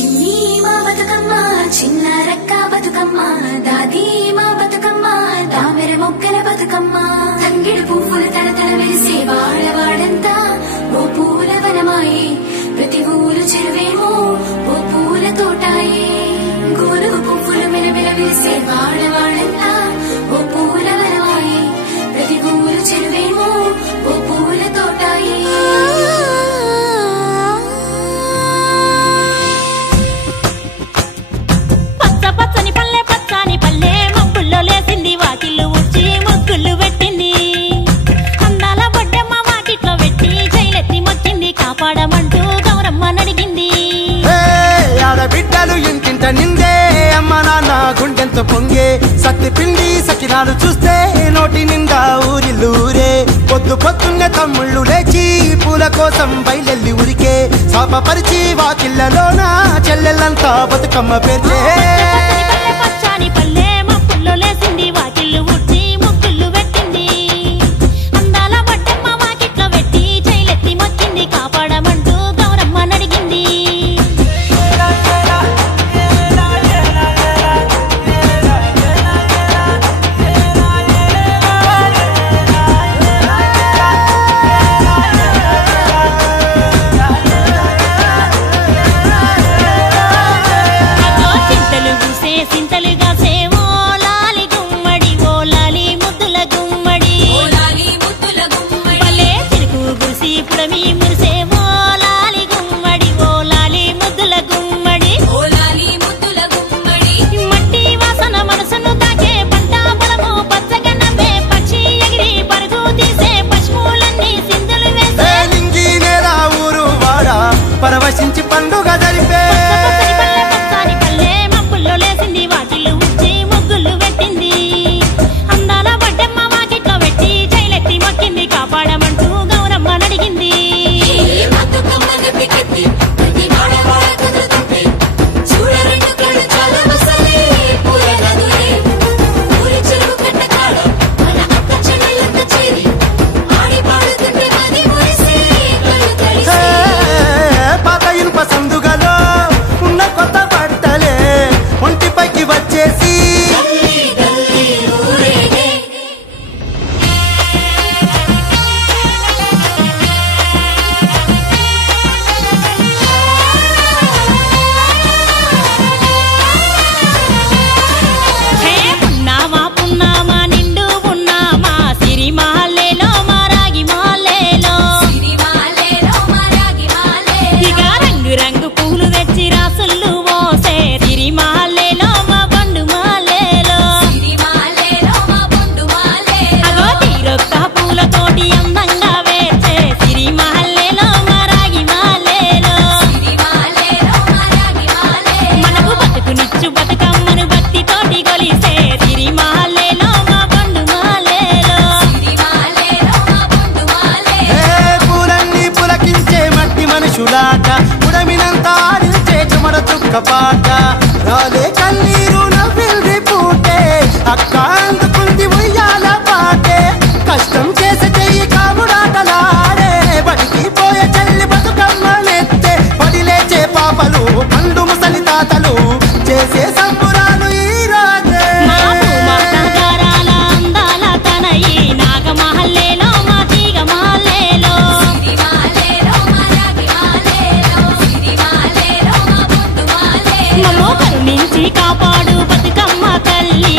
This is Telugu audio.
చిన్ని మా బతుకమ్మ చిన్న రక్క బతుకమ్మ దాది మా బతుకమ్మ దామెర మొగ్గల బతుకమ్మ తంగిడు పువ్వుల తడతడ వెలిసే వాడవాడంతా ఓ పూల వనమాయే ప్రతి ఊరు చెరువేమో ఓ పూల తోటాయే గోరు పువ్వులు మెలమెల వెలిసే వాడవాడంతా ఓ పూల వనమాయే ప్రతి ఊరు చెరువేమో ఓ పూల తోటాయే పచ్చని పల్లె పచ్చని పల్లె మబ్బుల్లో లేసింది వాకిళ్ళు ఊడ్చి ముగ్గులు పెట్టింది అందాల బొడ్డమ్మ వాకిట్లో పెట్టి జైలెత్తి మొక్కింది కాపాడమంటూ గౌరమ్మ నడిగింది ఆడబిడ్డలు ఇంటింట నిందే అమ్మ నాన్న గుండెంతో పొంగే సత్తి పిండి సకినాలు చూస్తే నోటి నిండా ఊరిల్లూరే పొద్దు పొద్దున్నే తమ్ముళ్ళు లేచి పూల కోసం బయలెల్లి ఉరికే శాపపరిచి వాకిళ్ళలోన చెల్లెళ్ళంతా బతుకమ్మ పేర్చే పచ్చని పల్లె మబ్బుల్లో లేసింది వాకిళ్ళు ఊడ్చి ముగ్గులు పెట్టింది అందాల బొడ్డమ్మ వాకిట్లో పెట్టి జైలెత్తి మొక్కింది కాపాడమంటూ గౌరమ్మ నడిగింది పరవశించి పండుగ జరిపే పచ్చని పల్లె మబ్బుల్లో లేసింది వాకిళ్ళు ఊడ్చి ముగ్గులు పెట్టింది అందాల బొడ్డమ్మ వాకిట్లో పెట్టి జైలెత్తి మొక్కింది కాపాడమంటూ గౌరమ్మ నడిగింది సందుగలో ఉన్న కొత్త బట్టలే ఒంటిపైకి వచ్చేసి పున్నామా పున్నామా నిండు పున్నామా సిరి మాలేలో మారాగి మాలేలో ఇక రంగు రంగు పూలు తెచ్చి రాసుళ్ళు మోసే సిరి మాలేలో మా బండు మాలేలో అగో తీరొక్క పూలతోటి అందంగా వేచే సిరి మాలేలో మారాగి మాలేలో మనకు బతుకునిచ్చు బతుకమ్మను భక్తితోటి కొలిసే సిరి మాలేలో మా బండు మాలేలో పూలన్నీ పులకించే మట్టి మనుషులాట ఉడమినంతా ఆడించే చెమర చుక్కపాట రాలే కన్నీరు నవ్విల్ది పూటే అక్క అందుకుంది ఉయ్యాల పాటే కష్టం చేసే చెయ్యి కాముడాటలాడే బడికి పోయే చెల్లి బతుకమ్మ నెత్తే పడి లేచే పాపలు పండు ముసలి తాతలు చేసే సంబురాలు ఈ రోజే నగరాల అందాల తనయి నాగమహల్లేలో మా తీగ మహల్లేలో మమ్మో కరుణించి కాపాడు బతుకమ్మ తల్లి